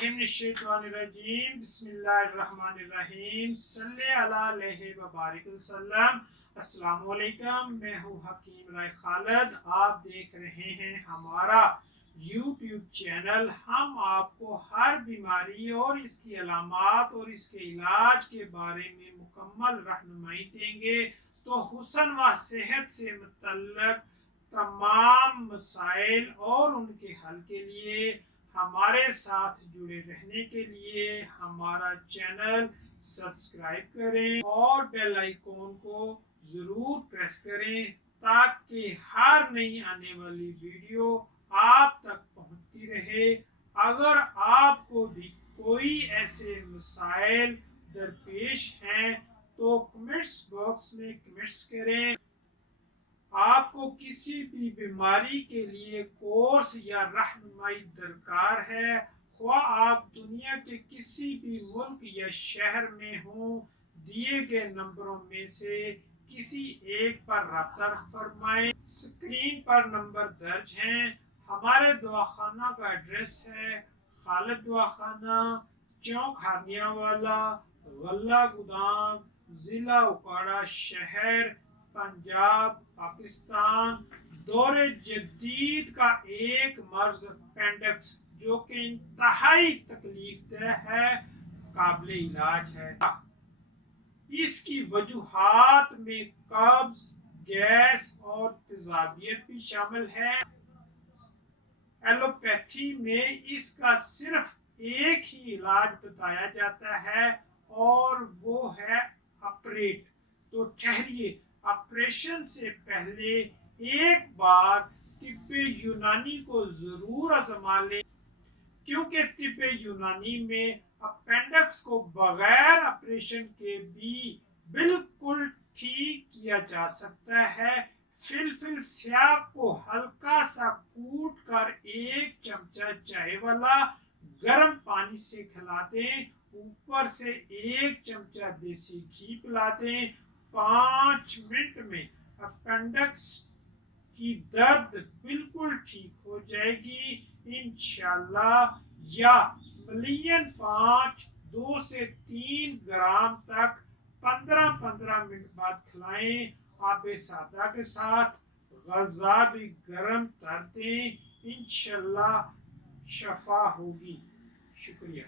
बिस्मिल्लाहिर्रहमानिर्रहीम बिस्मिल्लाहिर्रहमानिर्रहीम सल्ले अला अलैहि व बारिक वसल्लम। अस्सलामु अलैकुम, मैं हूँ हकीम राय खालिद। आप देख रहे हैं हमारा YouTube चैनल। हम आपको हर बीमारी और इसकी अलामात और इसके इलाज के बारे में मुकम्मल रहनुमाई देंगे। तो हुस्न व सेहत से मुतल्लक तमाम मसाइल और उनके हल के लिए हमारे साथ जुड़े रहने के लिए हमारा चैनल सब्सक्राइब करें और बेल आइकॉन को ज़रूर प्रेस करें ताकि हर नई आने वाली वीडियो आप तक पहुंचती रहे। अगर आपको भी कोई ऐसे मसाइल दरपेश हैं तो कमेंट्स बॉक्स में कमेंट्स करें। आपको किसी भी बीमारी के लिए कोर्स या रहनुमाई दरकार है, ख्वाह आप दुनिया के किसी भी मुल्क या शहर में हों, दिए गए नंबरों में से किसी एक पर राब्ता फरमाएं। स्क्रीन पर नंबर दर्ज हैं। हमारे दवाखाना का एड्रेस है खालिद दवाखाना, चौक हानियावाला, गल्ला गोदाम, जिला उकाड़ा, शहर पंजाब, पाकिस्तान। दौरे जदीद का एक मर्ज अपेंडिक्स जो कि इंतहाई तकलीफदेह है, काबिल इलाज है। इसकी वजूहात में कब्ज, गैस और तेजाबियत भी शामिल है। एलोपैथी में इसका सिर्फ एक ही इलाज बताया जाता है और वो है ऑपरेट। तो ठहरिए, ऑपरेशन से पहले एक बार तिब्बे यूनानी को जरूर आजमा लें, क्योंकि तिब्बे यूनानी में अपेंडिक्स को बगैर ऑपरेशन के भी बिल्कुल ठीक किया जा सकता है। फिलफिल स्याह को हल्का सा कूट कर एक चमचा चाय वाला गर्म पानी से खिला दें, ऊपर से एक चमचा देसी घी पिला दें। 5 मिनट में अपेंडिक्स की दर्द बिल्कुल ठीक हो जाएगी इंशाल्लाह। या मलियन 5 2 से 3 ग्राम तक 15-15 मिनट बाद खिलाएं। आबे सादा के साथ गज़ा भी गर्म कर दें, इंशाल्लाह शफा होगी। शुक्रिया।